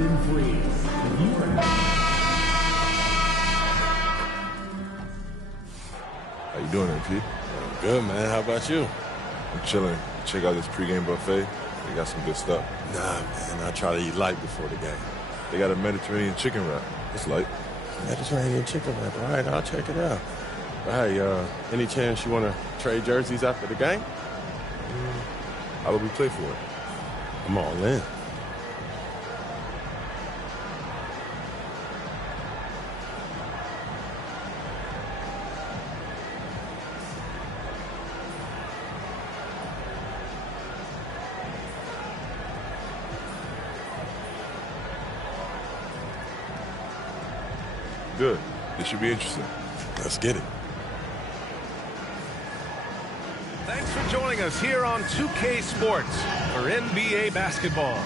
been freeze. How you doing, MP? Good, man. How about you? I'm chilling. Check out this pregame buffet. They got some good stuff. Nah, man. I try to eat light before the game. They got a Mediterranean chicken wrap. It's light. Mediterranean chicken wrap. All right, I'll check it out. Hey, any chance you want to trade jerseys after the game? How would we play for it? I'm all in. Good. This should be interesting. Let's get it. Thanks for joining us here on 2K Sports for NBA basketball.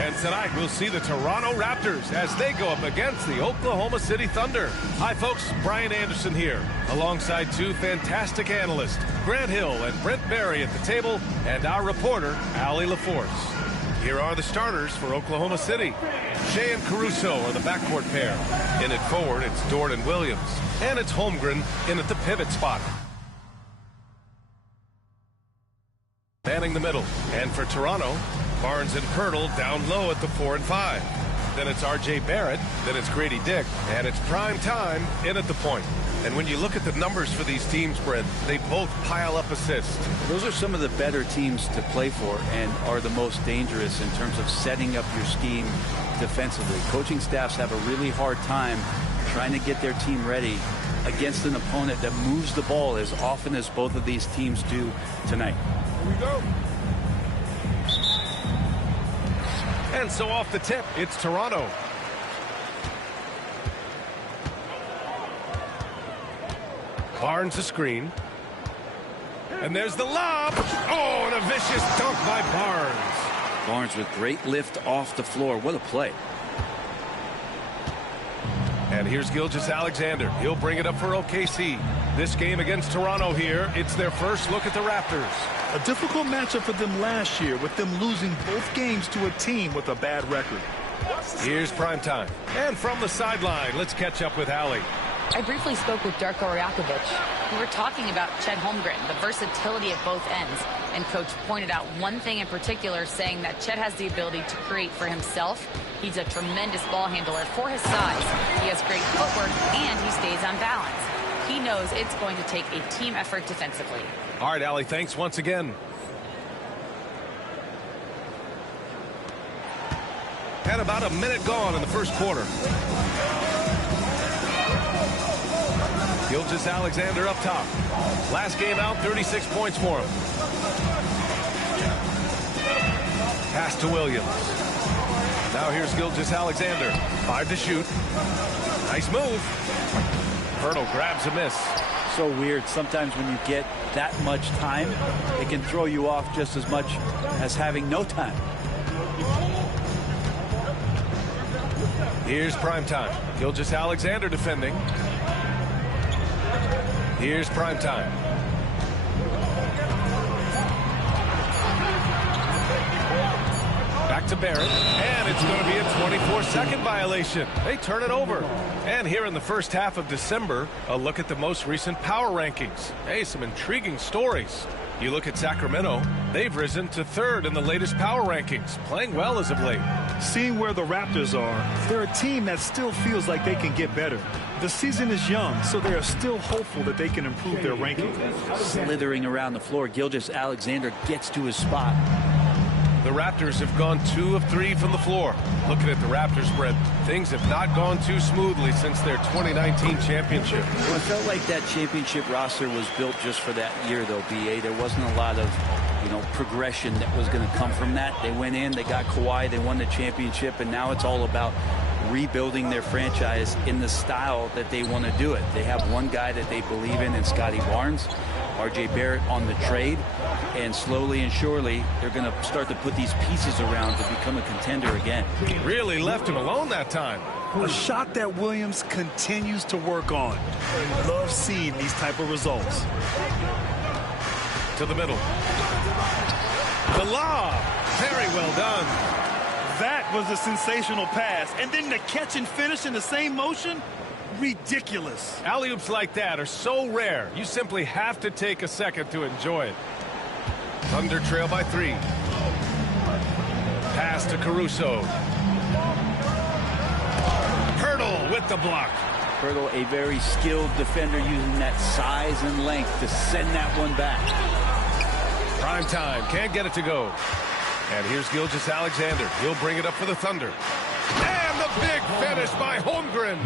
And tonight we'll see the Toronto Raptors as they go up against the Oklahoma City Thunder. Hi folks, Brian Anderson here, alongside two fantastic analysts, Grant Hill and Brent Barry at the table, and our reporter, Allie LaForce. Here are the starters for Oklahoma City. Shea and Caruso are the backcourt pair. In at forward, it's Dort and Williams. And it's Holmgren in at the pivot spot. Manning the middle. And for Toronto, Barnes and Pirtle down low at the 4 and 5. Then it's R.J. Barrett. Then it's Grady Dick. And it's prime time in at the point. And when you look at the numbers for these teams, Brent, they both pile up assists. Those are some of the better teams to play for and are the most dangerous in terms of setting up your scheme defensively. Coaching staffs have a really hard time trying to get their team ready against an opponent that moves the ball as often as both of these teams do tonight. Here we go. And so off the tip, it's Toronto. Barnes a screen. And there's the lob. Oh, and a vicious dunk by Barnes. Barnes with great lift off the floor. What a play. And here's Gilgeous-Alexander. He'll bring it up for OKC. This game against Toronto here, it's their first look at the Raptors. A difficult matchup for them last year with them losing both games to a team with a bad record. Here's primetime. And from the sideline, let's catch up with Allie. I briefly spoke with Darko Rajakovic. We were talking about Chet Holmgren, the versatility of both ends. And Coach pointed out one thing in particular, saying that Chet has the ability to create for himself. He's a tremendous ball handler for his size. He has great footwork, and he stays on balance. He knows it's going to take a team effort defensively. All right, Allie, thanks once again. And about a minute gone in the first quarter. Gilgeous-Alexander up top. Last game out, 36 points for him. Pass to Williams. Now here's Gilgeous-Alexander. 5 to shoot. Nice move. Pirtle grabs a miss. So weird. Sometimes when you get that much time, it can throw you off just as much as having no time. Here's primetime. Gilgeous-Alexander defending. Here's primetime. Back to Barrett, and it's going to be a 24-second violation. They turn it over. And here in the first half of December, a look at the most recent power rankings. Hey, some intriguing stories. You look at Sacramento, they've risen to 3rd in the latest power rankings, playing well as of late. Seeing where the Raptors are, they're a team that still feels like they can get better. The season is young, so they are still hopeful that they can improve their ranking. Slithering around the floor, Gilgeous-Alexander gets to his spot. The Raptors have gone 2 of 3 from the floor. Looking at the Raptors, Brent, things have not gone too smoothly since their 2019 championship. Well, it felt like that championship roster was built just for that year, though, B.A. There wasn't a lot of, progression that was going to come from that. They went in, they got Kawhi, they won the championship, and now it's all about rebuilding their franchise in the style that they want to do it. They have one guy that they believe in Scotty Barnes. R.J. Barrett on the trade, and slowly and surely they're going to start to put these pieces around to become a contender again. Really left him alone that time. A shot that Williams continues to work on. Love seeing these type of results. To the middle. The lob. Very well done. That was a sensational pass. And then the catch and finish in the same motion? Ridiculous. Alley-oops like that are so rare, you simply have to take a second to enjoy it. Thunder trail by 3. Pass to Caruso. Hurdle with the block. Hurdle, a very skilled defender, using that size and length to send that one back. Prime time, can't get it to go. And here's Gilgeous-Alexander. He'll bring it up for the Thunder. And the big finish by Holmgren.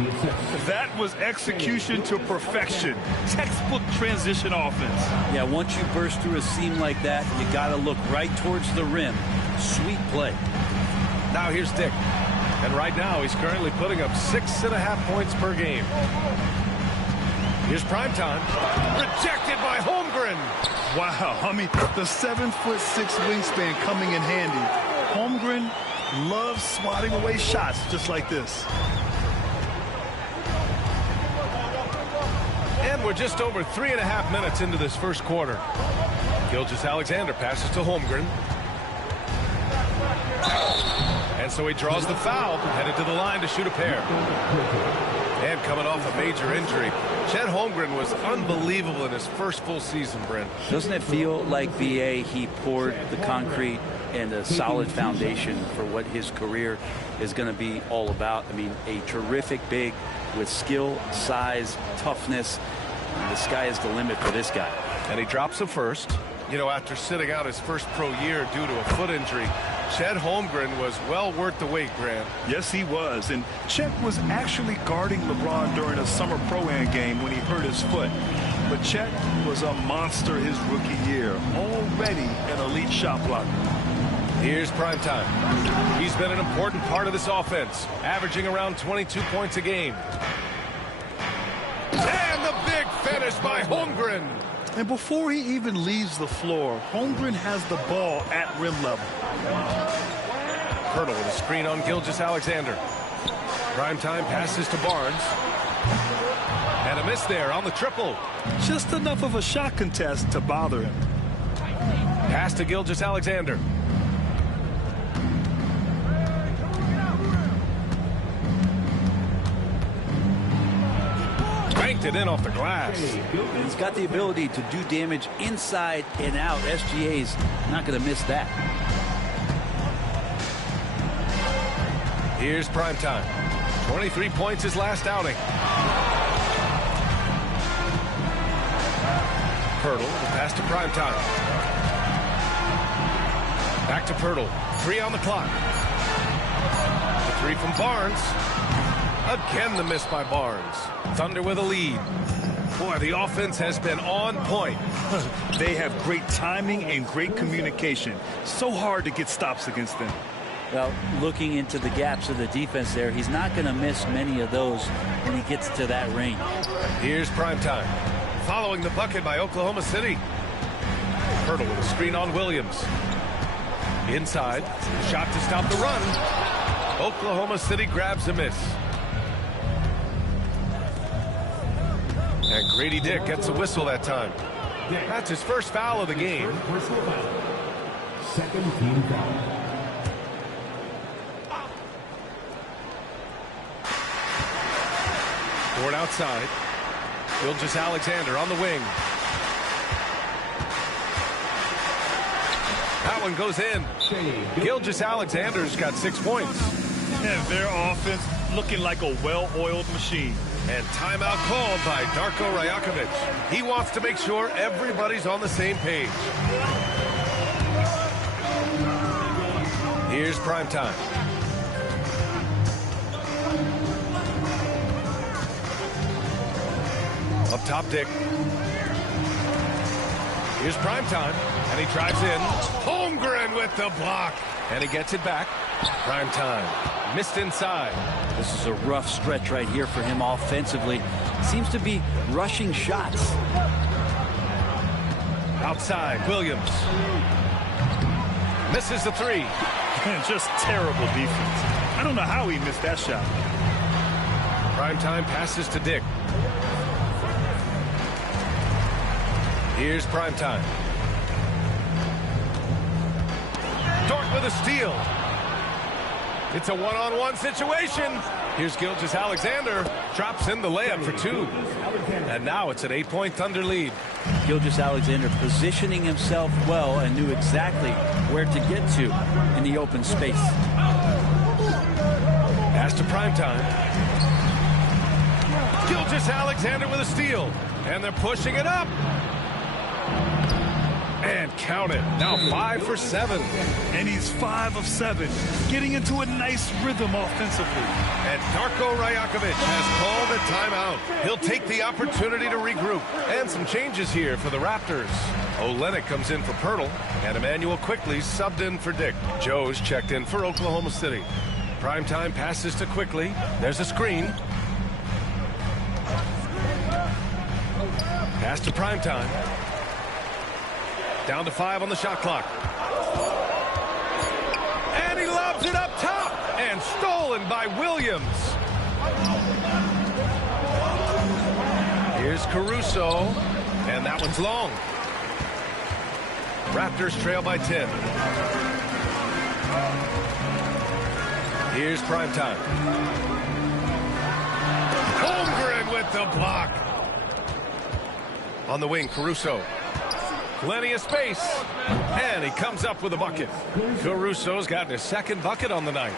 That was execution to perfection. Textbook transition offense. Yeah, once you burst through a seam like that, you got to look right towards the rim. Sweet play. Now here's Dick. And right now, he's currently putting up 6.5 points per game. Here's Primetime. Rejected by Holmgren. Wow, I mean, the 7'6" wingspan coming in handy. Holmgren loves swatting away shots just like this. And we're just over 3.5 minutes into this first quarter. Gilgeous-Alexander passes to Holmgren. And so he draws the foul, headed to the line to shoot a pair. And coming off a major injury, Chet Holmgren was unbelievable in his first full season, Brent. Doesn't it feel like, VA, he poured the concrete and a solid foundation for what his career is going to be all about? I mean, a terrific big with skill, size, toughness. The sky is the limit for this guy. And he drops the first. You know, after sitting out his first pro year due to a foot injury, Chet Holmgren was well worth the wait, Grant. Yes, he was. And Chet was actually guarding LeBron during a summer pro-am game when he hurt his foot. But Chet was a monster his rookie year. Already an elite shot blocker. Here's Primetime. He's been an important part of this offense, averaging around 22 points a game. And the big finish by Holmgren. And before he even leaves the floor, Holmgren has the ball at rim level. Hurdle with a screen on Gilgeous-Alexander. Primetime passes to Barnes. And a miss there on the triple. Just enough of a shot contest to bother him. Pass to Gilgeous-Alexander. Banked it in off the glass. He's got the ability to do damage inside and out. SGA's not going to miss that. Here's Primetime. 23 points his last outing. Pirtle, the pass to Primetime. Back to Pirtle. 3 on the clock. The 3 from Barnes. Again, the miss by Barnes. Thunder with a lead. Boy, the offense has been on point. They have great timing and great communication. So hard to get stops against them. Well, looking into the gaps of the defense there, he's not going to miss many of those when he gets to that range. Here's Primetime. Following the bucket by Oklahoma City. Hurdle with a screen on Williams. Inside. Shot to stop the run. Oklahoma City grabs a miss. And Grady Dick gets a whistle that time. That's his first foul of the game. Second team foul. Board outside. Gilgeous-Alexander on the wing. That one goes in. Gilgeous-Alexander's got 6 points. And their offense looking like a well-oiled machine. And timeout called by Darko Rajakovic. He wants to make sure everybody's on the same page. Here's Primetime. Up top, Dick. Here's Primetime, and he drives in. Holmgren with the block, and he gets it back. Primetime missed inside. This is a rough stretch right here for him offensively. Seems to be rushing shots. Outside, Williams. Misses the 3. Just terrible defense. I don't know how he missed that shot. Primetime passes to Dick. Here's Primetime. Dort with a steal. It's a one-on-one situation. Here's Gilgeous-Alexander. Drops in the layup for 2. And now it's an 8-point Thunder lead. Gilgeous-Alexander positioning himself well and knew exactly where to get to in the open space. Pass to Primetime. Gilgeous-Alexander with a steal. And they're pushing it up. And count it. Now 5 for 7. And he's 5 of 7, getting into a nice rhythm offensively. And Darko Rajakovic has called a timeout. He'll take the opportunity to regroup. And some changes here for the Raptors. Olenek comes in for Pirtle, and Emmanuel Quickley subbed in for Dick. Joe's checked in for Oklahoma City. Primetime passes to Quickley. There's a screen. Pass to Primetime. Down to 5 on the shot clock. And he lobs it up top. And stolen by Williams. Here's Caruso. And that one's long. Raptors trail by 10. Here's Primetime. Holmgren with the block. On the wing, Caruso. Plenty of space. And he comes up with a bucket. Caruso's gotten his second bucket on the night.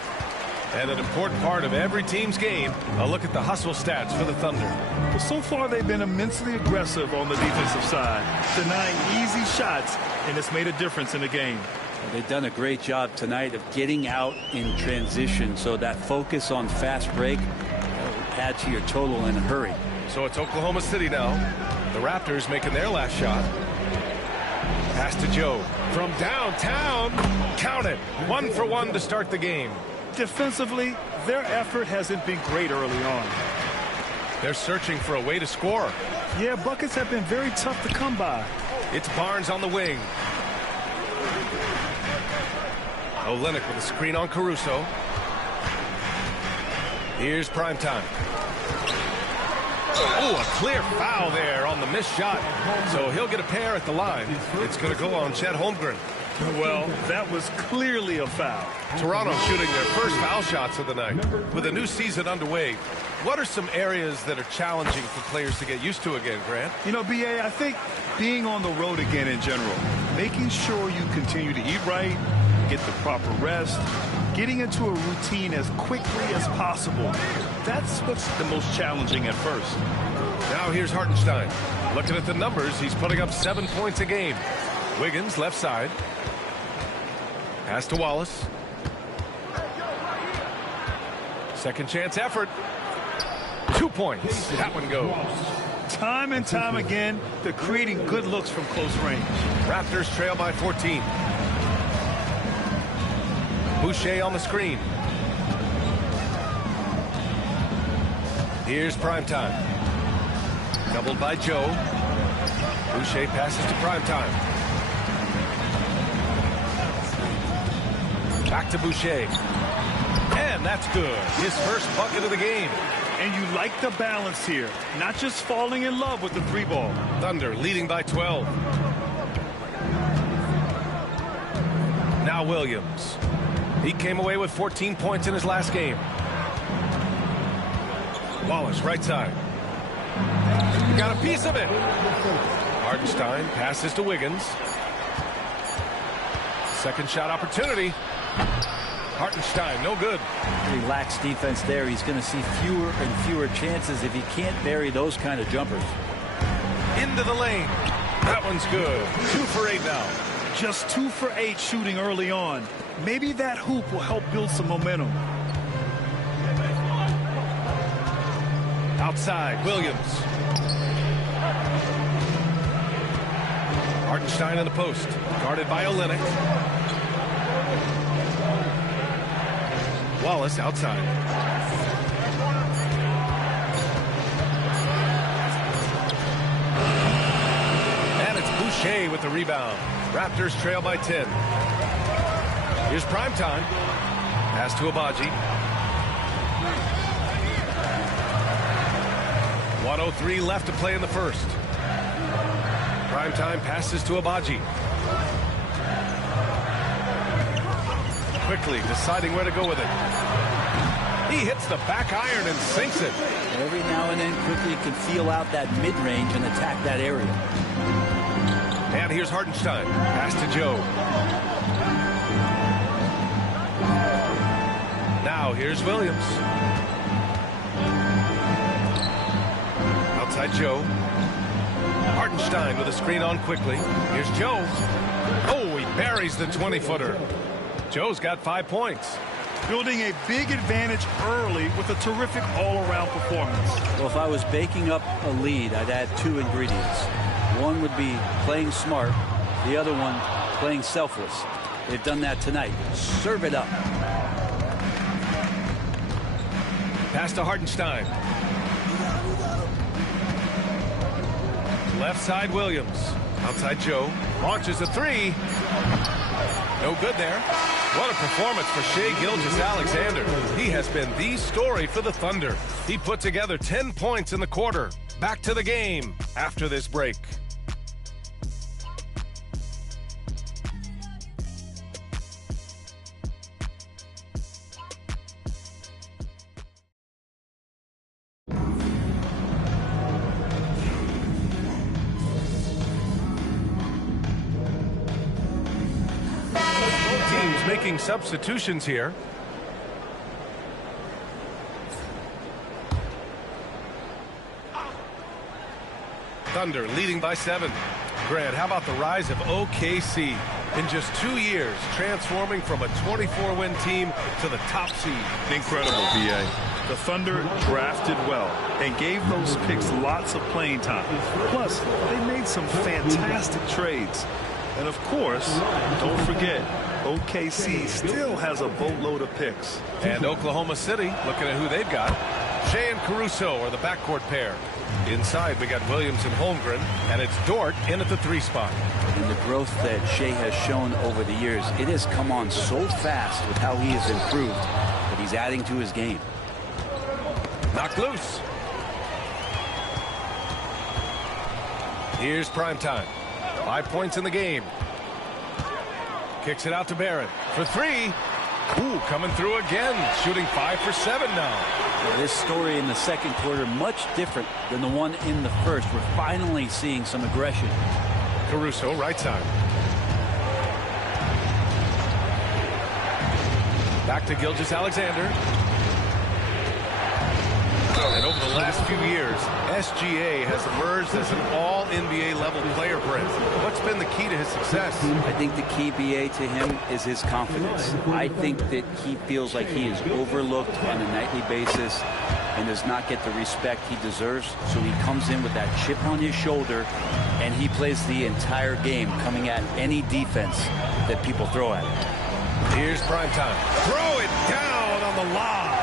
And an important part of every team's game, a look at the hustle stats for the Thunder. Well, so far they've been immensely aggressive on the defensive side, denying easy shots, and it's made a difference in the game. They've done a great job tonight of getting out in transition, so that focus on fast break will add to your total in a hurry. So it's Oklahoma City now. The Raptors making their last shot. Pass to Joe from downtown. Count it. 1 for 1 to start the game. Defensively, their effort hasn't been great early on. They're searching for a way to score. Yeah, buckets have been very tough to come by. It's Barnes on the wing. Olenek with a screen on Caruso. Here's Primetime. Oh, a clear foul there on the missed shot. So he'll get a pair at the line. It's going to go on Chet Holmgren. Well, that was clearly a foul. Toronto shooting their first foul shots of the night. With a new season underway, what are some areas that are challenging for players to get used to again, Grant? You know, B.A., I think being on the road again in general, making sure you continue to eat right, get the proper rest, getting into a routine as quickly as possible. That's what's the most challenging at first. Now here's Hartenstein. Looking at the numbers, he's putting up 7 points a game. Wiggins, left side. Pass to Wallace. Second chance effort. 2 points. That one goes. Time and time again, they're creating good looks from close range. Raptors trail by 14. Boucher on the screen. Here's Primetime. Doubled by Joe. Boucher passes to Primetime. Back to Boucher. And that's good. His first bucket of the game. And you like the balance here. Not just falling in love with the 3-ball. Thunder leading by 12. Now Williams. He came away with 14 points in his last game. Wallace, right side. He got a piece of it. Hartenstein passes to Wiggins. Second shot opportunity. Hartenstein, no good. Relaxed defense there. He's going to see fewer and fewer chances if he can't bury those kind of jumpers. Into the lane. That one's good. 2 for 8 now. Just 2 for 8 shooting early on. Maybe that hoop will help build some momentum. Outside, Williams. Hartenstein in the post. Guarded by Olenek. Wallace outside. And it's Boucher with the rebound. Raptors trail by 10. Here's Primetime. Pass to Abaji. 1:03 left to play in the first. Primetime passes to Abaji. quickly, deciding where to go with it. He hits the back iron and sinks it. Every now and then, quickly can feel out that mid-range and attack that area. And here's Hartenstein. Pass to Joe. Now here's Williams. Outside Joe. Hartenstein with a screen on quickly. Here's Joe. Oh, he buries the 20-footer. Joe's got 5 points. Building a big advantage early with a terrific all-around performance. Well, if I was baking up a lead, I'd add 2 ingredients. One would be playing smart. The other one, playing selfless. They've done that tonight. Serve it up. Pass to Hartenstein. Left side Williams. Outside Joe. Launches a 3. No good there. What a performance for Shai Gilgeous-Alexander. He has been the story for the Thunder. He put together 10 points in the quarter. Back to the game after this break. Making substitutions here. Thunder leading by 7. Grant, how about the rise of OKC? In just 2 years, transforming from a 24-win team to the top seed. Incredible, B.A. The Thunder drafted well and gave those picks lots of playing time. Plus, they made some fantastic trades. And of course, don't forget, OKC still has a boatload of picks. And Oklahoma City, looking at who they've got. Shai and Caruso are the backcourt pair. Inside, we got Williams and Holmgren, and it's Dort in at the 3 spot. And the growth that Shai has shown over the years, it has come on so fast with how he has improved that he's adding to his game. Knocked loose. Here's primetime. 5 points in the game. Kicks it out to Barrett for 3. Ooh, coming through again. Shooting 5 for 7 now. This story in the second quarter much different than the one in the first. We're finally seeing some aggression. Caruso, right side. Back to Gilgeous-Alexander. And over the last few years, SGA has emerged as an all-NBA level player, Brent. What's been the key to his success? I think the key, BA, to him is his confidence. I think that he feels like he is overlooked on a nightly basis and does not get the respect he deserves. So he comes in with that chip on his shoulder, and he plays the entire game, coming at any defense that people throw at him. Here's primetime. Throw it down on the lob.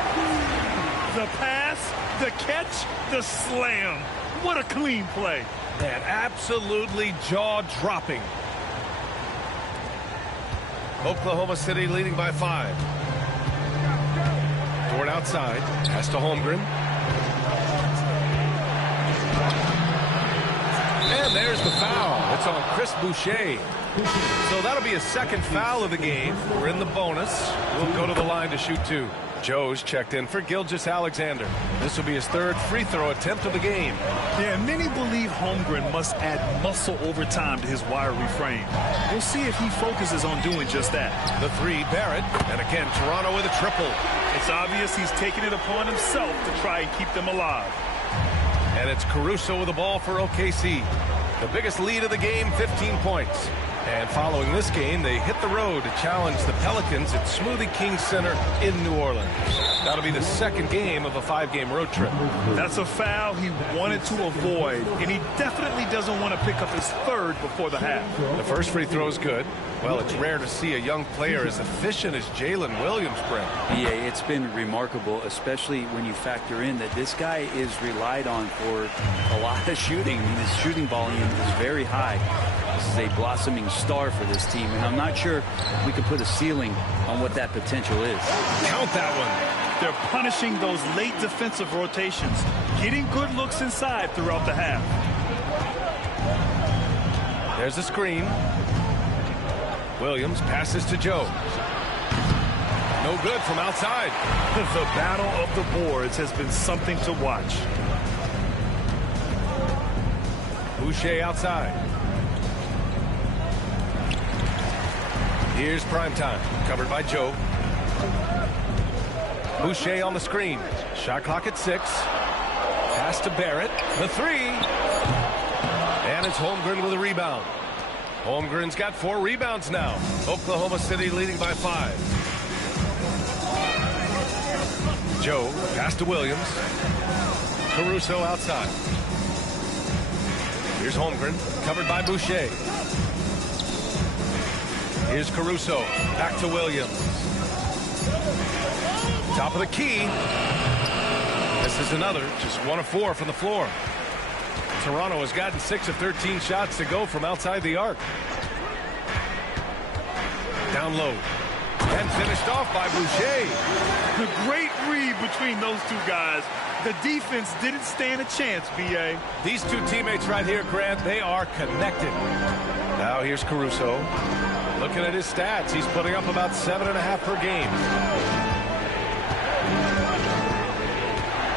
The pass, the catch, the slam. What a clean play. And absolutely jaw-dropping. Oklahoma City leading by 5. Dort outside. Pass to Holmgren. And there's the foul. It's on Chris Boucher. So that'll be a second foul of the game. We're in the bonus. We'll go to the line to shoot 2. Joe's checked in for Gilgeous-Alexander. This will be his 3rd free throw attempt of the game. Yeah, many believe Holmgren must add muscle over time to his wiry frame. We'll see if he focuses on doing just that. The 3, Barrett. And again, Toronto with a triple. It's obvious he's taking it upon himself to try and keep them alive. And it's Caruso with the ball for OKC. The biggest lead of the game, 15 points. And following this game, they hit the road to challenge the Pelicans at Smoothie King Center in New Orleans. That'll be the second game of a 5-game road trip. That's a foul he wanted to avoid, and he definitely doesn't want to pick up his 3rd before the half. The first free throw is good. Well, it's rare to see a young player as efficient as Jalen Williams, Brent. Yeah, it's been remarkable, especially when you factor in that this guy is relied on for a lot of shooting. I mean, his shooting volume is very high. This is a blossoming star for this team, and I'm not sure we can put a ceiling on what that potential is. Count that one. They're punishing those late defensive rotations, getting good looks inside throughout the half. There's a screen. Williams passes to Joe. No good from outside. The battle of the boards has been something to watch. Boucher outside. Here's Primetime, covered by Joe. Boucher on the screen. Shot clock at 6. Pass to Barrett. The 3. And it's Holmgren with a rebound. Holmgren's got 4 rebounds now. Oklahoma City leading by 5. Joe, pass to Williams. Caruso outside. Here's Holmgren, covered by Boucher. Here's Caruso, back to Williams. Top of the key. This is another, just 1 of 4 from the floor. Toronto has gotten 6 of 13 shots to go from outside the arc. Down low. And finished off by Boucher. The great read between those two guys. The defense didn't stand a chance, B.A. These two teammates right here, Grant, they are connected. Now here's Caruso. Looking at his stats, he's putting up about 7.5 per game.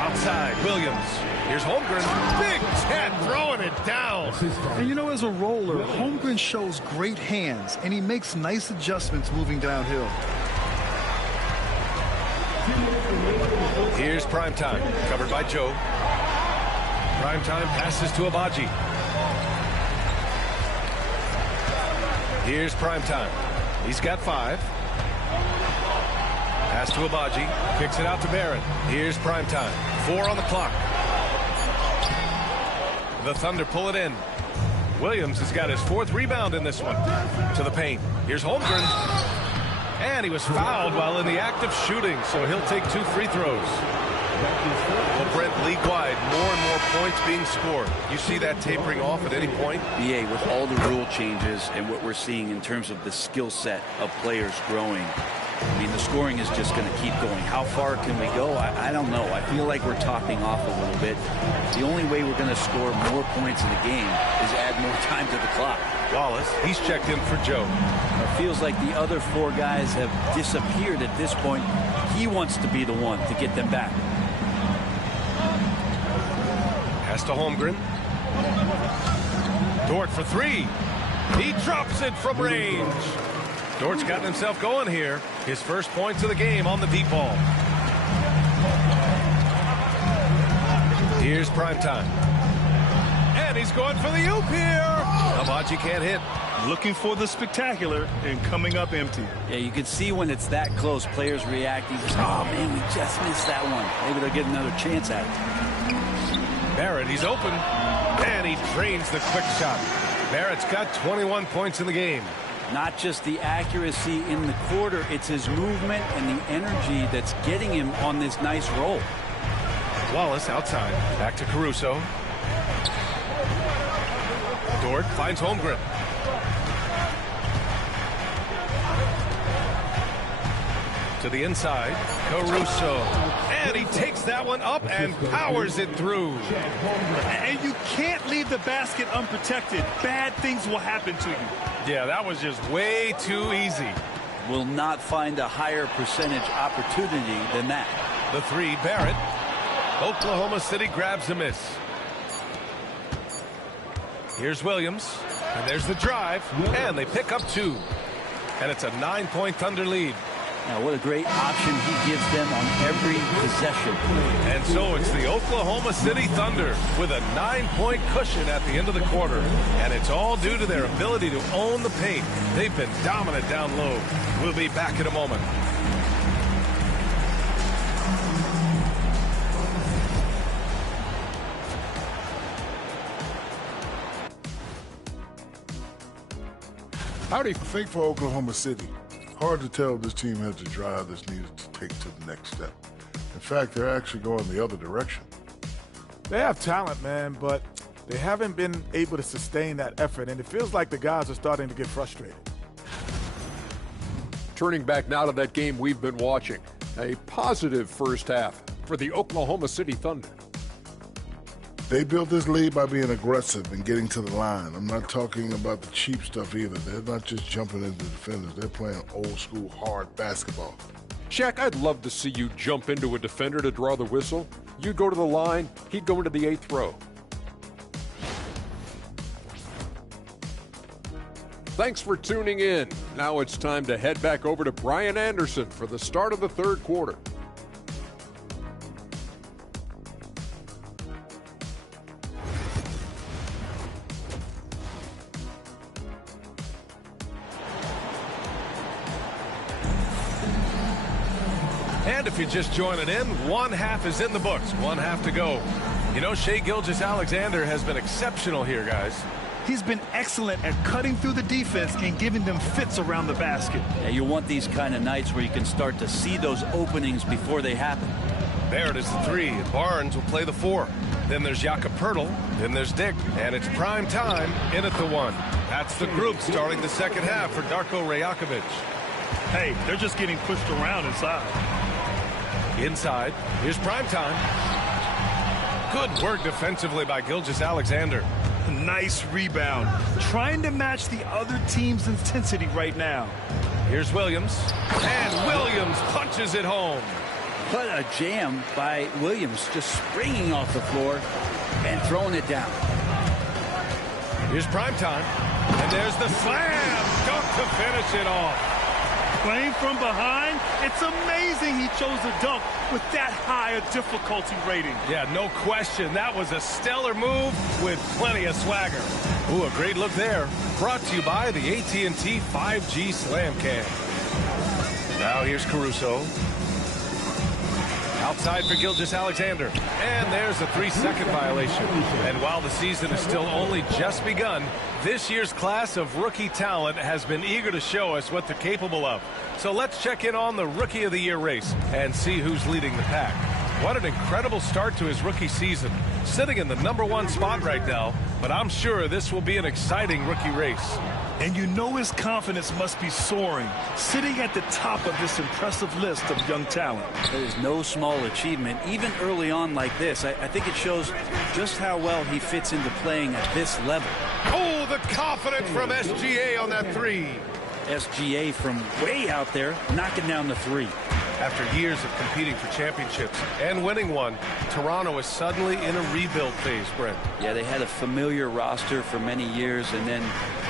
Outside, Williams. Here's Holmgren. Big Ted throwing it down. And you know, as a roller, Holmgren shows great hands, and he makes nice adjustments moving downhill. Here's Primetime, covered by Joe. Primetime passes to Abaji. Here's Primetime. He's got 5. Pass to Abaji. Kicks it out to Barrett. Here's Primetime. 4 on the clock. The Thunder pull it in. Williams has got his 4th rebound in this one. To the paint. Here's Holmgren. And he was fouled while in the act of shooting, so he'll take 2 free throws. Well, Brent, league-wide, more and more points being scored. You see that tapering off at any point? BA, with all the rule changes and what we're seeing in terms of the skill set of players growing, I mean, the scoring is just going to keep going. How far can we go? I don't know. I feel like we're topping off a little bit. The only way we're going to score more points in the game is add more time to the clock. Wallace, he's checked in for Joe. It feels like the other 4 guys have disappeared at this point. He wants to be the one to get them back. Pass to Holmgren. Dort for 3. He drops it from range. Dort's gotten himself going here. His first points of the game on the deep ball. Here's Primetime. And he's going for the oop here. Abaji can't hit. Looking for the spectacular and coming up empty. Yeah, you can see when it's that close, players reacting. Oh, man, we just missed that one. Maybe they'll get another chance at it. Barrett, he's open. And he drains the quick shot. Barrett's got 21 points in the game. Not just the accuracy in the quarter, it's his movement and the energy that's getting him on this nice roll. Wallace outside. Back to Caruso. Dort finds Holmgren. To the inside. Caruso. And he takes that one up and powers it through. And you can't leave the basket unprotected. Bad things will happen to you. Yeah, that was just way too easy. Will not find a higher percentage opportunity than that. The 3, Barrett. Oklahoma City grabs a miss. Here's Williams. And there's the drive. And they pick up 2. And it's a 9-point Thunder lead. Now, what a great option he gives them on every possession. And so it's the Oklahoma City Thunder with a 9-point cushion at the end of the quarter. And it's all due to their ability to own the paint. They've been dominant down low. We'll be back in a moment. Howdy. I think for Oklahoma City, hard to tell if this team has the drive that's needed to take to the next step. In fact, they're actually going the other direction. They have talent, man, but they haven't been able to sustain that effort, and it feels like the guys are starting to get frustrated. Turning back now to that game we've been watching. A positive first half for the Oklahoma City Thunder. They built this lead by being aggressive and getting to the line. I'm not talking about the cheap stuff either. They're not just jumping into defenders. They're playing old school hard basketball. Check, I'd love to see you jump into a defender to draw the whistle. You'd go to the line, he'd go into the 8th row. Thanks for tuning in. Now it's time to head back over to Brian Anderson for the start of the 3rd quarter. And if you're just joining in, 1 half is in the books, 1 half to go. You know, Shai Gilgeous-Alexander has been exceptional here, guys. He's been excellent at cutting through the defense and giving them fits around the basket. Yeah, you want these kind of nights where you can start to see those openings before they happen. There it is, the 3. Barnes will play the 4. Then there's Jakob Poeltl. Then there's Dick. And it's prime time in at the 1. That's the group starting the 2nd half for Darko Rajakovic. Hey, they're just getting pushed around inside. Inside, here's prime time. Good work defensively by Gilgeous-Alexander. Nice rebound. Trying to match the other team's intensity right now. Here's Williams. And Williams punches it home. What a jam by Williams, just springing off the floor and throwing it down. Here's prime time. And there's the slam dunk to finish it off. Playing from behind, it's amazing he chose a dunk with that high a difficulty rating. Yeah, no question. That was a stellar move with plenty of swagger. Ooh, a great look there. Brought to you by the AT&T 5G Slam Cam. Now here's Caruso. Outside for Gilgeous-Alexander. And there's a 3-second violation. And while the season is still only just begun, this year's class of rookie talent has been eager to show us what they're capable of. So let's check in on the Rookie of the Year race and see who's leading the pack. What an incredible start to his rookie season. Sitting in the #1 spot right now, but I'm sure this will be an exciting rookie race. And you know his confidence must be soaring, sitting at the top of this impressive list of young talent. It is no small achievement, even early on like this. I think it shows just how well he fits into playing at this level. Oh, the confidence from SGA on that 3. SGA from way out there, knocking down the 3. After years of competing for championships and winning one, Toronto is suddenly in a rebuild phase, Brent. Yeah, they had a familiar roster for many years, and then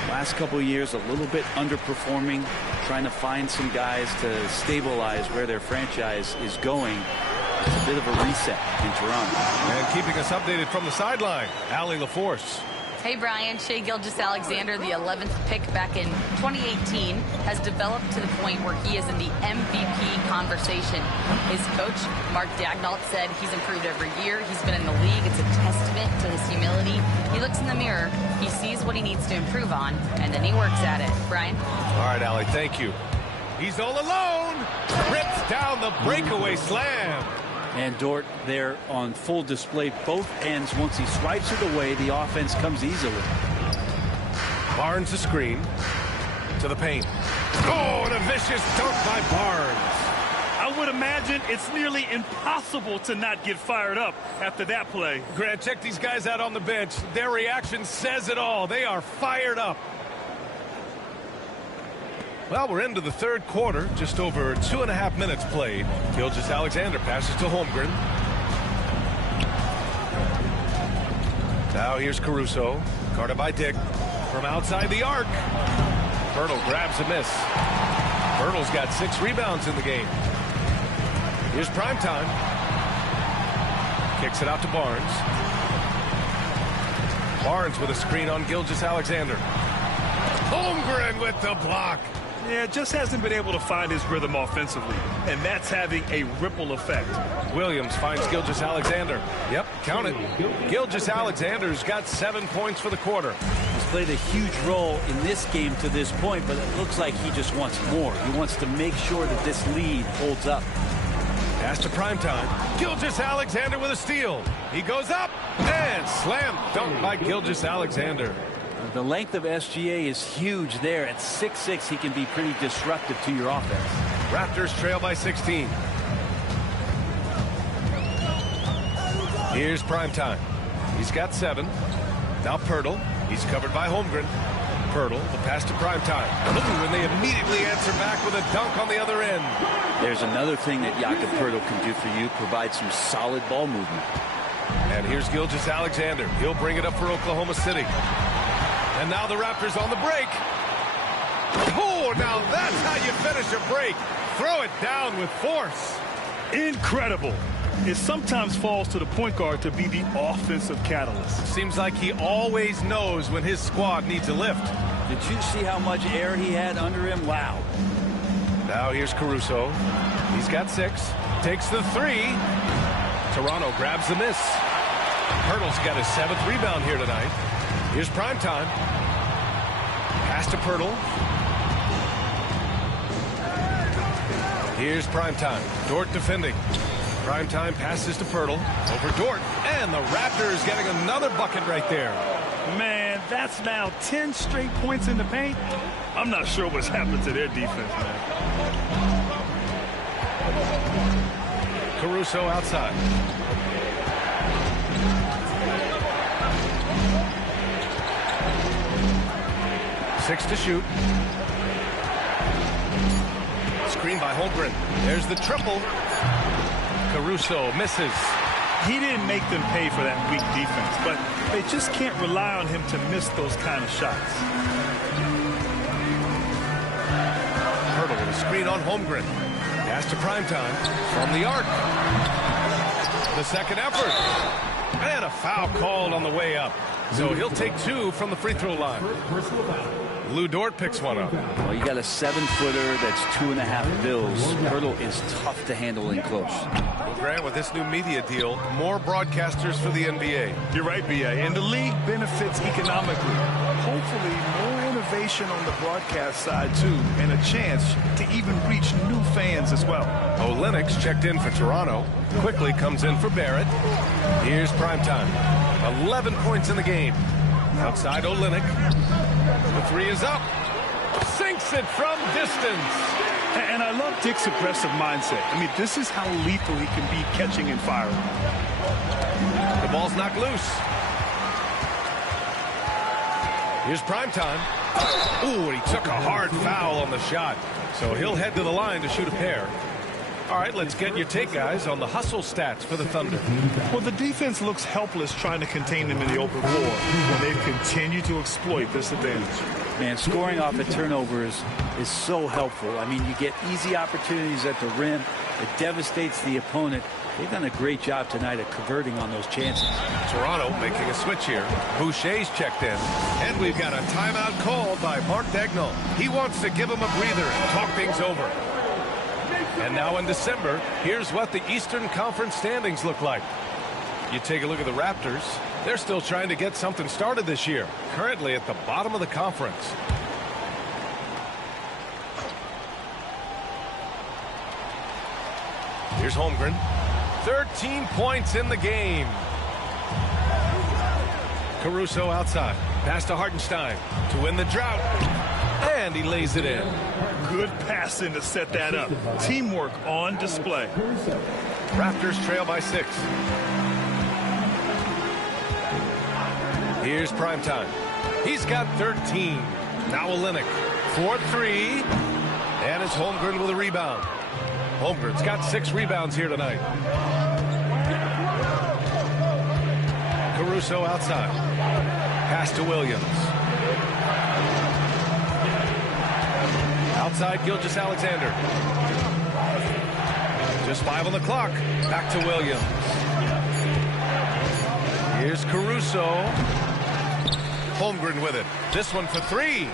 last couple of years a little bit underperforming, trying to find some guys to stabilize where their franchise is going. It's a bit of a reset in Toronto. And keeping us updated from the sideline, Allie LaForce. Hey, Brian. Shai Gilgeous-Alexander, the 11th pick back in 2018, has developed to the point where he is in the MVP conversation. His coach, Mark Daignault, said he's improved every year. He's been in the league. It's a testament to his humility. He looks in the mirror, he sees what he needs to improve on, and then he works at it. Brian? All right, Allie, thank you. He's all alone. Rips down the breakaway slam. And Dort there on full display, both ends. Once he swipes it away, the offense comes easily. Barnes the screen to the paint. Oh, and a vicious dunk by Barnes. I would imagine it's nearly impossible to not get fired up after that play. Grant, check these guys out on the bench. Their reaction says it all. They are fired up. Well, we're into the 3rd quarter, just over 2.5 minutes played. Gilgeous-Alexander passes to Holmgren. Now here's Caruso, guarded by Dick. From outside the arc, Poeltl grabs a miss. Poeltl's got 6 rebounds in the game. Here's prime time. Kicks it out to Barnes. Barnes with a screen on Gilgeous-Alexander. Holmgren with the block. Yeah, just hasn't been able to find his rhythm offensively, and that's having a ripple effect. Williams finds Gilgeous-Alexander. Yep, count it. Gilgeous-Alexander's got 7 points for the quarter. He's played a huge role in this game to this point, but it looks like he just wants more. He wants to make sure that this lead holds up. Pass to primetime. Gilgeous-Alexander with a steal. He goes up and slam dunk by Gilgeous-Alexander. The length of SGA is huge there. At 6'6", he can be pretty disruptive to your offense. Raptors trail by 16. Here's primetime. He's got 7. Now Poeltl. He's covered by Holmgren. Pirtle, the pass to Primetime. Ooh, and they immediately answer back with a dunk on the other end. There's another thing that Jakob Pirtle can do for you, provide some solid ball movement. And here's Gilgeous-Alexander. He'll bring it up for Oklahoma City. And now the Raptors on the break. Oh, now that's how you finish a break. Throw it down with force. Incredible. It sometimes falls to the point guard to be the offensive catalyst. Seems like he always knows when his squad needs a lift. Did you see how much air he had under him? Wow. Now here's Caruso. He's got 6. Takes the 3. Toronto grabs the miss. Pirtle's got his 7th rebound here tonight. Here's Primetime. Pass to Pirtle. Here's Primetime. Dort defending. Primetime passes to Pirtle. Over Dort. And the Raptors getting another bucket right there. Man, that's now 10 straight points in the paint. I'm not sure what's happened to their defense, man. Caruso outside. Six to shoot. Screen by Holmgren. There's the triple. Caruso misses. He didn't make them pay for that weak defense, but they just can't rely on him to miss those kind of shots. Pirtle with a screen on Holmgren. Pass to Primetime from the arc. The second effort. And a foul called on the way up. So he'll take 2 from the free throw line. Lou Dort picks one up. Well, you got a 7-footer that's 2.5 bills. Pirtle is tough to handle in close. Well, Grant, with this new media deal, more broadcasters for the NBA. You're right, B.A. And the league benefits economically. Hopefully, more innovation on the broadcast side, too, and a chance to even reach new fans as well. Olynyk checked in for Toronto. Quickly comes in for Barrett. Here's Primetime. 11 points in the game. Outside Olynyk. The 3 is up. Sinks it from distance. And I love Dick's aggressive mindset. I mean, this is how lethal he can be catching and firing. The ball's knocked loose. Here's Primetime. Ooh, and he took a hard foul on the shot. So he'll head to the line to shoot a pair. All right, let's get your take, guys, on the hustle stats for the Thunder. Well, the defense looks helpless trying to contain them in the open floor, and they've continued to exploit this advantage. Man, scoring off a turnover is so helpful. I mean, you get easy opportunities at the rim. It devastates the opponent. They've done a great job tonight at converting on those chances. Toronto making a switch here. Boucher's checked in. And we've got a timeout called by Mark Daigneault. He wants to give him a breather and talk things over. And now in December, here's what the Eastern Conference standings look like. You take a look at the Raptors. They're still trying to get something started this year. Currently at the bottom of the conference. Here's Holmgren. 13 points in the game. Caruso outside. Pass to Hartenstein to win the drought. And he lays it in. Good passing to set that up. Teamwork on display. Raptors trail by 6. Here's Primetime. He's got 13. Now Olynyk. 4-3. And it's Holmgren with a rebound. Holmgren's got 6 rebounds here tonight. Caruso outside. Pass to Williams. Outside Gilgeous-Alexander. Just 5 on the clock. Back to Williams. Here's Caruso. Holmgren with it. This one for 3.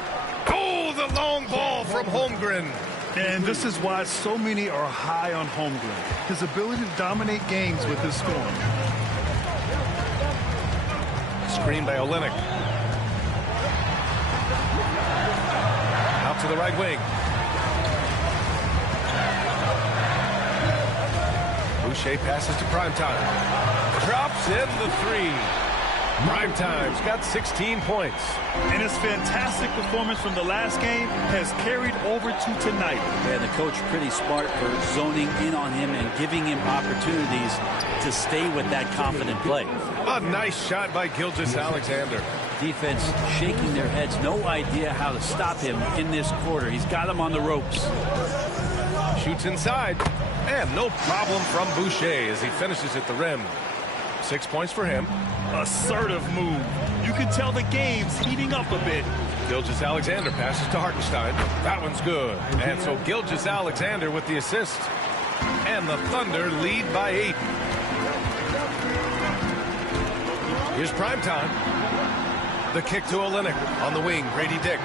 Oh, the long ball from Holmgren. And this is why so many are high on Holmgren. His ability to dominate games with his scoring. Screen by Olynyk. Out to the right wing. Boucher passes to Primetime. Drops in the 3. Primetime's got 16 points. And his fantastic performance from the last game has carried over to tonight. And the coach pretty smart for zoning in on him and giving him opportunities to stay with that confident play. A nice shot by Gilgeous-Alexander. defense shaking their heads. No idea how to stop him in this quarter. He's got him on the ropes. Shoots inside. And no problem from Boucher as he finishes at the rim. 6 points for him. Assertive move. You can tell the game's heating up a bit. Gilgeous-Alexander passes to Hartenstein. That one's good. And so Gilgeous-Alexander with the assist. And the Thunder lead by 8. Here's prime time. The kick to Olynyk on the wing. Grady Dick.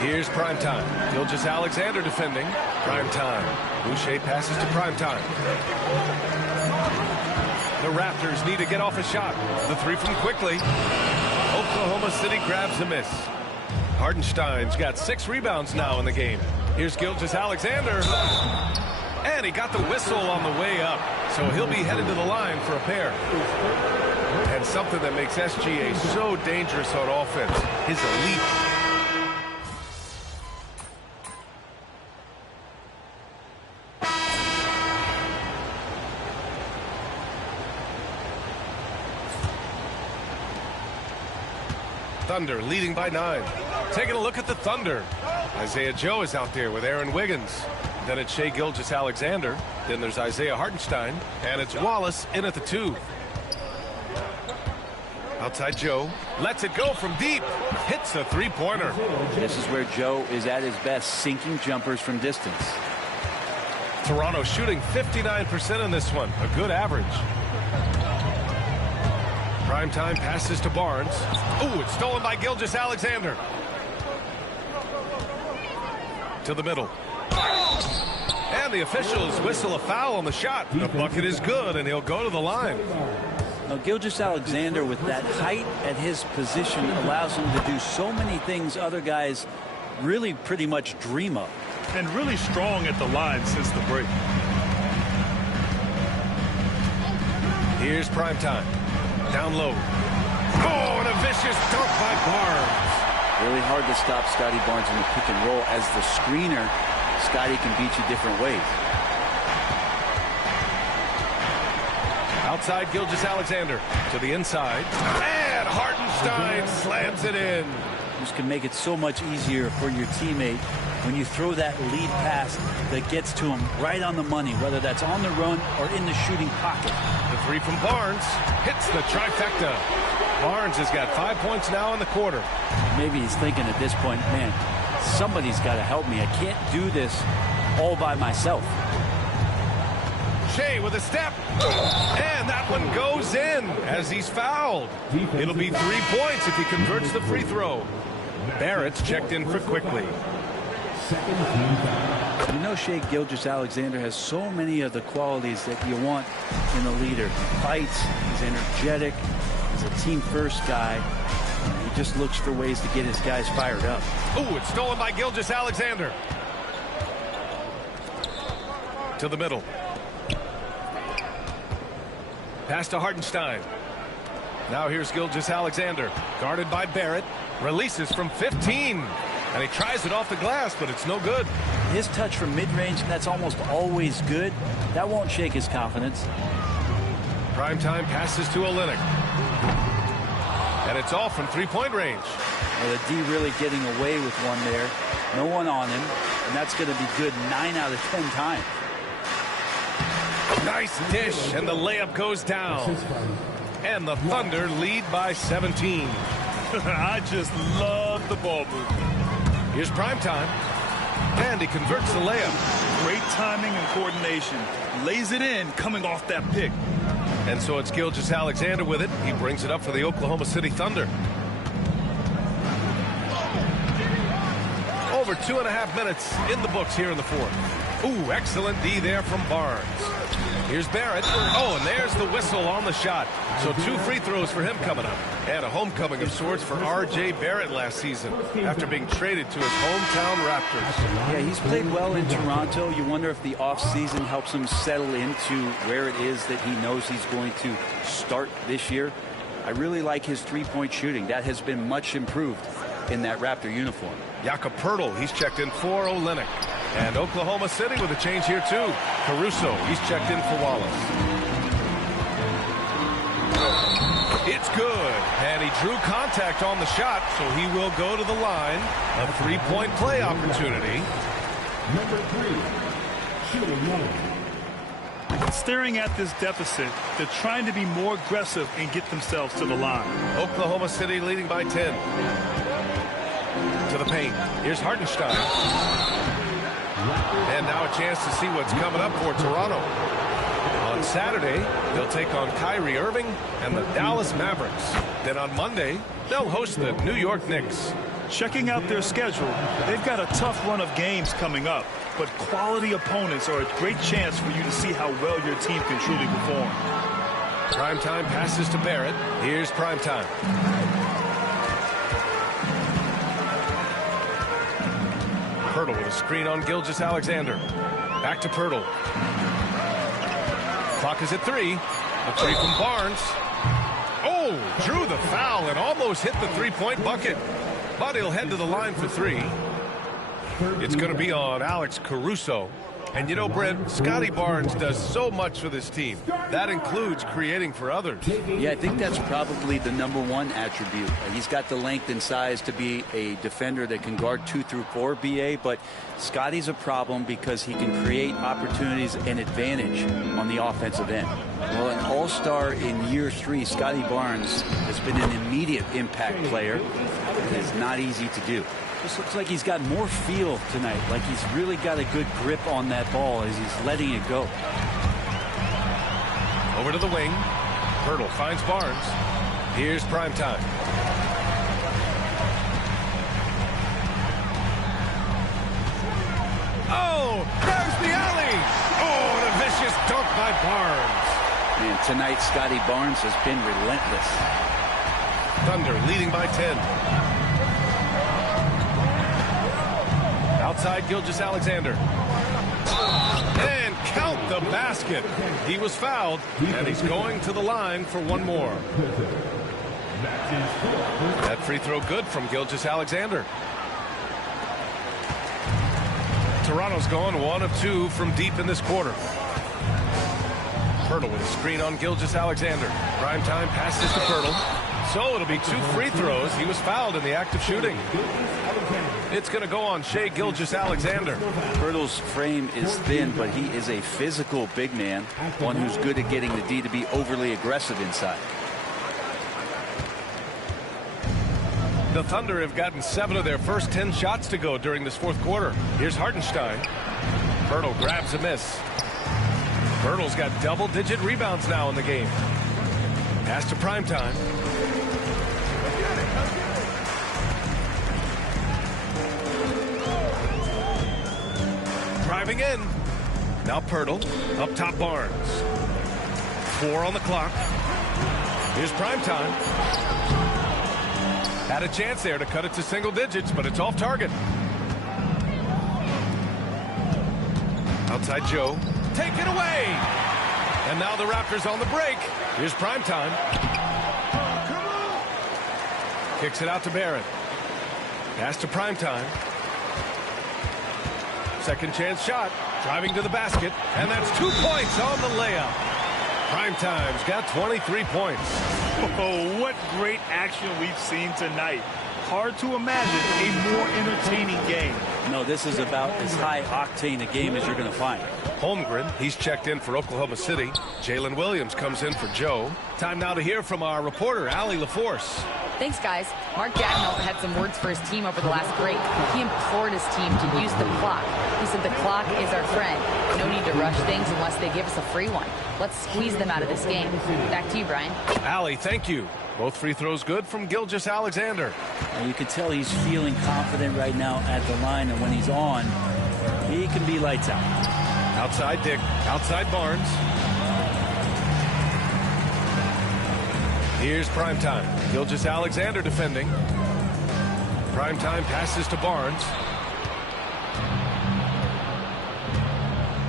Here's prime time. Gilgeous-Alexander defending. Prime time. Boucher passes to prime time. The Raptors need to get off a shot. The three from quickly. Oklahoma City grabs a miss. Hartenstein's got 6 rebounds now in the game. Here's Gilgeous-Alexander. And he got the whistle on the way up. So he'll be headed to the line for a pair. And something that makes SGA so dangerous on offense, his elite. Thunder leading by 9. Taking a look at the Thunder. Isaiah Joe is out there with Aaron Wiggins. Then it's Shai Gilgeous-Alexander. Then there's Isaiah Hartenstein. And it's Wallace in at the 2. Outside Joe. Lets it go from deep. Hits the three-pointer. This is where Joe is at his best, sinking jumpers from distance. Toronto shooting 59% in this one. A good average. Primetime passes to Barnes. Ooh, it's stolen by Gilgeous-Alexander. To the middle. And the officials whistle a foul on the shot. The bucket is good, and he'll go to the line. Now, Gilgeous-Alexander, with that height at his position, allows him to do so many things other guys really pretty much dream of. And really strong at the line since the break. Here's primetime. Down low. Oh, and a vicious dunk by Barnes. Really hard to stop Scotty Barnes in the pick and roll. As the screener, Scotty can beat you different ways. Outside Gilgeous-Alexander to the inside. And Hartenstein slams it in. This can make it so much easier for your teammate when you throw that lead pass that gets to him right on the money, whether that's on the run or in the shooting pocket. The three from Barnes hits the trifecta. Barnes has got 5 points now in the quarter. Maybe he's thinking at this point, man, somebody's got to help me. I can't do this all by myself. Shai with a step. And that one goes in as he's fouled. It'll be 3 points if he converts the free throw. Barrett's checked in for quickly. You know, Shai Gilgeous-Alexander has so many of the qualities that you want in a leader. He fights, he's energetic, he's a team-first guy. He just looks for ways to get his guys fired up. Ooh, it's stolen by Gilgeous-Alexander. To the middle. Pass to Hartenstein. Now here's Gilgeous-Alexander. Guarded by Barrett. Releases from 15. And he tries it off the glass, but it's no good. His touch from mid-range, that's almost always good. That won't shake his confidence. Primetime passes to Olynyk. And it's off from three-point range. Well, the D really getting away with one there. No one on him. And that's going to be good 9 out of 10 times. Nice dish, and the layup goes down. And the Thunder lead by 17. I just love the ball movement. Here's primetime. And he converts the layup. Great timing and coordination. Lays it in coming off that pick. And so it's Gilgeous-Alexander with it. He brings it up for the Oklahoma City Thunder. Over 2.5 minutes in the books here in the fourth. Ooh, excellent D there from Barnes. Here's Barrett. Oh, and there's the whistle on the shot. So 2 free throws for him coming up. And a homecoming of sorts for R.J. Barrett last season after being traded to his hometown Raptors. Yeah, he's played well in Toronto. You wonder if the offseason helps him settle into where it is that he knows he's going to start this year. I really like his three-point shooting. That has been much improved in that Raptor uniform. Jakob Poeltl, he's checked in for Olynyk. And Oklahoma City with a change here, too. Caruso, he's checked in for Wallace. good. And he drew contact on the shot, so he will go to the line. A three-point play opportunity. Number 3, Sja31. Staring at this deficit, they're trying to be more aggressive and get themselves to the line. Oklahoma City leading by 10. To the paint. Here's Hartenstein. And now a chance to see what's coming up for Toronto. On Saturday, they'll take on Kyrie Irving and the Dallas Mavericks. Then on Monday, they'll host the New York Knicks. Checking out their schedule, they've got a tough run of games coming up, but quality opponents are a great chance for you to see how well your team can truly perform. Primetime passes to Barrett. Here's Primetime. Pirtle with a screen on Gilgeous-Alexander. Back to Pirtle. Clock is at 3. The 3 from Barnes. Oh, drew the foul and almost hit the three-point bucket. But he'll head to the line for 3. It's going to be on Alex Caruso. And you know, Brent, Scotty Barnes does so much for this team. That includes creating for others. Yeah, I think that's probably the #1 attribute. He's got the length and size to be a defender that can guard 2 through 4, BA, but Scotty's a problem because he can create opportunities and advantage on the offensive end. Well, an all-star in year 3, Scotty Barnes has been an immediate impact player. It's not easy to do. Just looks like he's got more feel tonight, like he's really got a good grip on that ball as he's letting it go. Over to the wing. Pirtle finds Barnes. Here's Primetime. Oh, there's the alley. Oh, and a vicious dunk by Barnes. Man, tonight Scotty Barnes has been relentless. Thunder leading by 10. Outside Gilgeous-Alexander. And count the basket. He was fouled, and he's going to the line for one more. That free throw good from Gilgeous-Alexander. Toronto's gone 1 of 2 from deep in this quarter. Pirtle with a screen on Gilgeous-Alexander. Primetime passes to Pirtle. So it'll be 2 free throws. He was fouled in the act of shooting. It's going to go on Shai Gilgeous-Alexander. Pirtle's frame is thin, but he is a physical big man, one who's good at getting the D to be overly aggressive inside. The Thunder have gotten 7 of their first 10 shots to go during this fourth quarter. Here's Hartenstein. Pirtle grabs a miss. Pirtle's got double-digit rebounds now in the game. Pass to Primetime. Driving in. Now Pirtle. Up top Barnes. 4 on the clock. Here's Primetime. Had a chance there to cut it to single digits, but it's off target. Outside Joe. Take it away. And now the Raptors on the break. Here's Primetime. Kicks it out to Barrett. Pass to Primetime. Second chance shot. Driving to the basket. And that's 2 points on the layup. Primetime's got 23 points. Oh, what great action we've seen tonight. Hard to imagine a more entertaining game. No, this is about as high-octane a game as you're going to find. Holmgren, he's checked in for Oklahoma City. Jalen Williams comes in for Joe. Time now to hear from our reporter, Allie LaForce. Thanks, guys. Mark Dagnall had some words for his team over the last break. He implored his team to use the clock. He said the clock is our friend. No need to rush things unless they give us a free one. Let's squeeze them out of this game. Back to you, Brian. Allie, thank you. Both free throws good from Gilgeous-Alexander. And you can tell he's feeling confident right now at the line, and when he's on, he can be lights out. Outside Dick. Outside Barnes. Here's Primetime. Gilgeous-Alexander defending. Primetime passes to Barnes.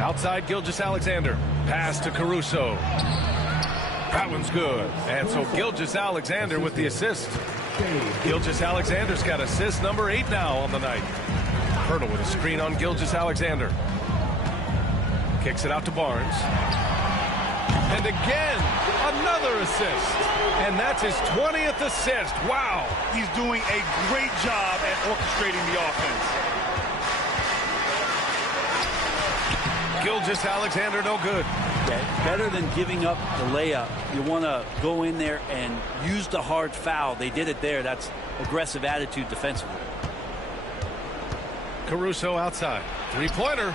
Outside Gilgeous-Alexander. Pass to Caruso. That one's good. And so Gilgeous-Alexander with the assist. Gilgeous-Alexander's got assist number 8 now on the night. Pirtle with a screen on Gilgeous-Alexander. Kicks it out to Barnes. And again, another assist. And that's his 20th assist. Wow. He's doing a great job at orchestrating the offense. Gilgeous-Alexander, no good. Yeah, better than giving up the layup. You want to go in there and use the hard foul. They did it there. That's aggressive attitude defensively. Caruso outside. Three-pointer.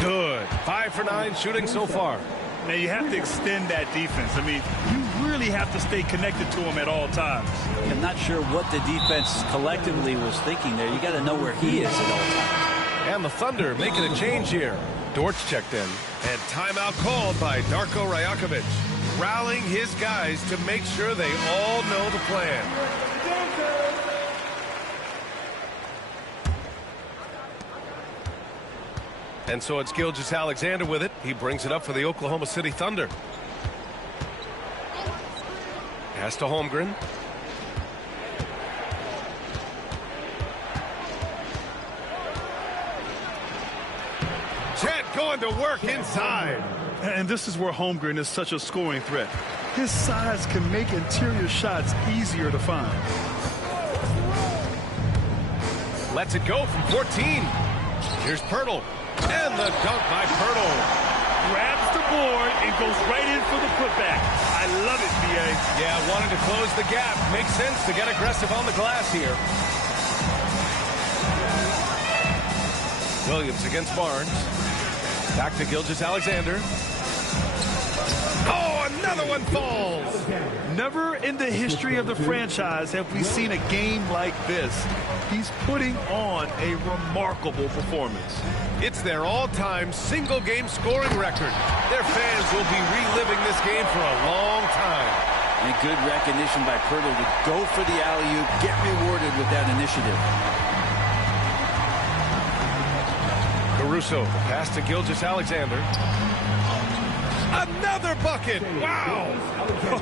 Good. 5 for 9 shooting so far. Now, you have to extend that defense. I mean, you really have to stay connected to him at all times. I'm not sure what the defense collectively was thinking there. You got to know where he is at all times. And the Thunder making a change here. Dort's checked in. And timeout called by Darko Rajakovic, rallying his guys to make sure they all know the plan. And so it's Gilgeous-Alexander with it. He brings it up for the Oklahoma City Thunder. Pass to Holmgren. Chet going to work inside. And this is where Holmgren is such a scoring threat. His size can make interior shots easier to find. Lets it go from 14. Here's Pirtle. And the dunk by Pirtle. Grabs the board and goes right in for the putback. I love it, B.A. Yeah, wanted to close the gap. Makes sense to get aggressive on the glass here. Williams against Barnes. Back to Gilgeous-Alexander. Oh, another one falls. Never in the history of the franchise have we seen a game like this. He's putting on a remarkable performance. It's their all-time single-game scoring record. Their fans will be reliving this game for a long time. And good recognition by Pirtle to go for the alley-oop, get rewarded with that initiative. Caruso, pass to Gilgeous-Alexander. Another bucket! Wow!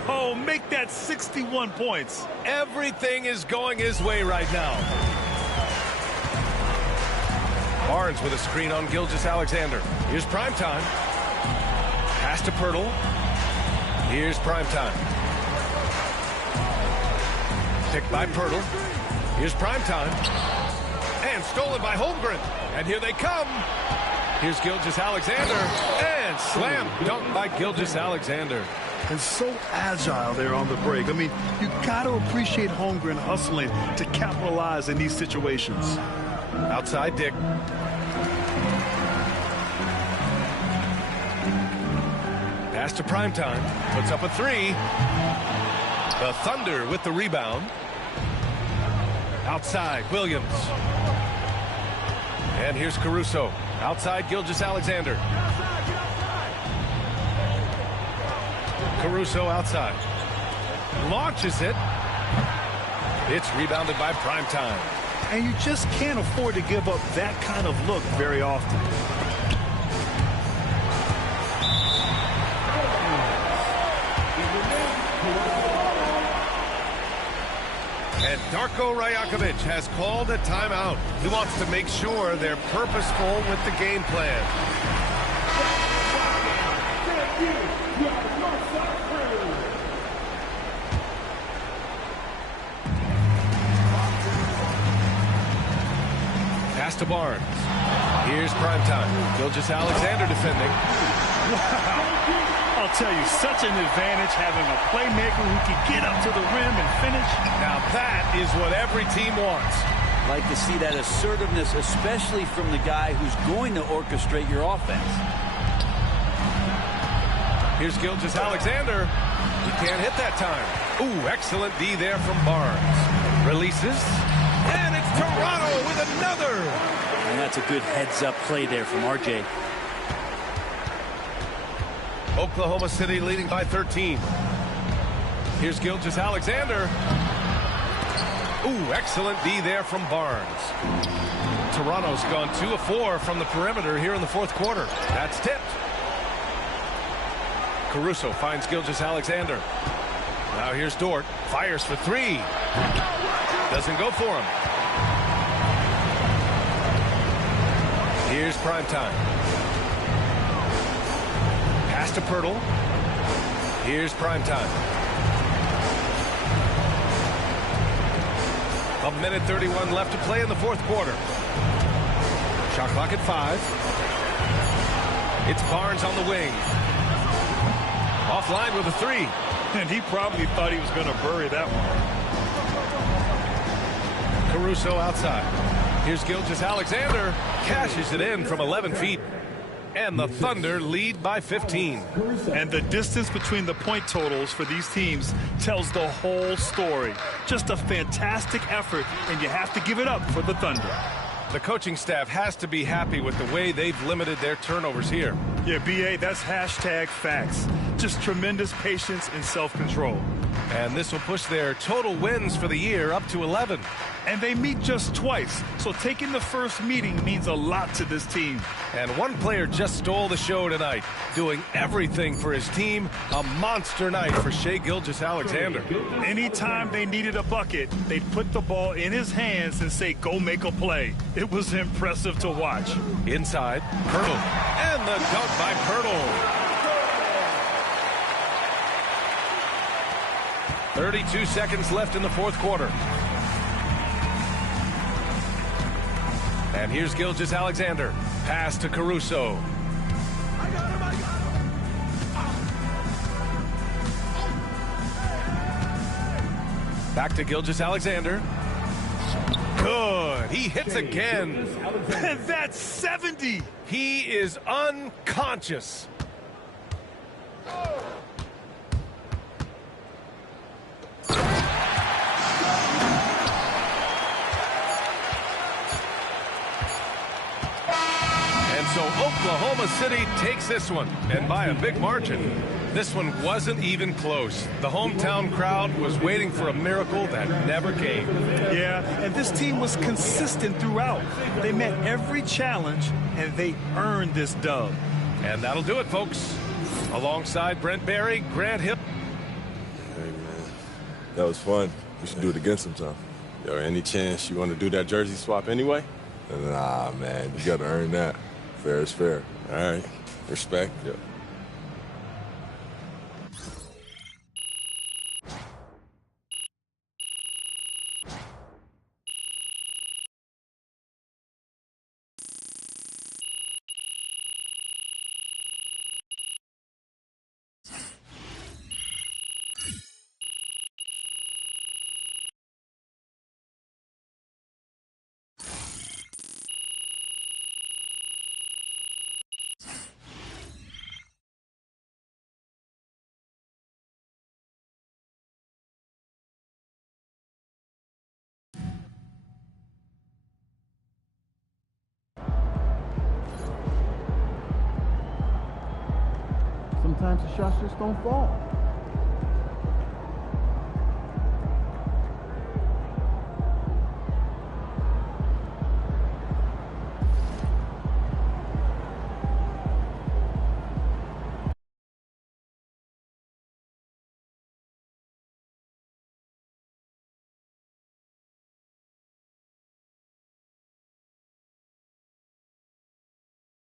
Oh, make that 61 points. Everything is going his way right now. Barnes with a screen on Gilgeous-Alexander. Here's Primetime. Pass to Pirtle. Here's Primetime. Picked by Pirtle. Here's Primetime. And stolen by Holmgren. And here they come. Here's Gilgeous-Alexander. And slam dunk by Gilgeous-Alexander. And so agile there on the break. I mean, you got to appreciate Holmgren hustling to capitalize in these situations. Outside Dick. Pass to Primetime. Puts up a three. The Thunder with the rebound. Outside Williams. And here's Caruso. Outside Gilgeous-Alexander. Caruso outside. Launches it. It's rebounded by Primetime. And you just can't afford to give up that kind of look very often. And Darko Rajakovic has called a timeout. He wants to make sure they're purposeful with the game plan. Pass to Barnes. Here's Primetime. Gilgeous-Alexander defending. Wow. I'll tell you, such an advantage having a playmaker who can get up to the rim and finish. Now that is what every team wants. Like to see that assertiveness, especially from the guy who's going to orchestrate your offense. Here's Gilgeous-Alexander. He can't hit that time. Ooh, excellent D there from Barnes. Releases. And it's Toronto with another. And that's a good heads-up play there from RJ. Oklahoma City leading by 13. Here's Gilgeous-Alexander. Ooh, excellent D there from Barnes. Toronto's gone 2 of 4 from the perimeter here in the fourth quarter. That's tipped. Caruso finds Gilgeous-Alexander. Now here's Dort. Fires for 3. Doesn't go for him. Here's Primetime. Pass to Pirtle. Here's prime time. 1:31 left to play in the fourth quarter. Shot clock at 5. It's Barnes on the wing. Offline with a 3. And he probably thought he was going to bury that one. Caruso outside. Here's Gilgeous-Alexander. Cashes it in from 11 feet. And the Thunder lead by 15. And the distance between the point totals for these teams tells the whole story. Just a fantastic effort, and you have to give it up for the Thunder. The coaching staff has to be happy with the way they've limited their turnovers here. Yeah, B.A., that's hashtag facts. Just tremendous patience and self-control. And this will push their total wins for the year up to 11. And they meet just twice, so taking the first meeting means a lot to this team. And one player just stole the show tonight, doing everything for his team. A monster night for Shai Gilgeous-Alexander. Anytime they needed a bucket, they'd put the ball in his hands and say, go make a play. It was impressive to watch. Inside, Pirtle. And the dunk by Pirtle. 32 seconds left in the fourth quarter. And here's Gilgeous-Alexander. Pass to Caruso. Back to Gilgeous-Alexander. Good. He hits again. And that's 70. He is unconscious. So Oklahoma City takes this one, and by a big margin. This one wasn't even close. The hometown crowd was waiting for a miracle that never came. Yeah, and this team was consistent throughout. They met every challenge, and they earned this dub. And that'll do it, folks. Alongside Brent Barry, Grant Hill. Hey, man, that was fun. We should do it again sometime. Yo, any chance you want to do that jersey swap anyway? Nah, man, you got to earn that. Fair is fair. All right. Respect. Yep. Sometimes the shots just don't fall.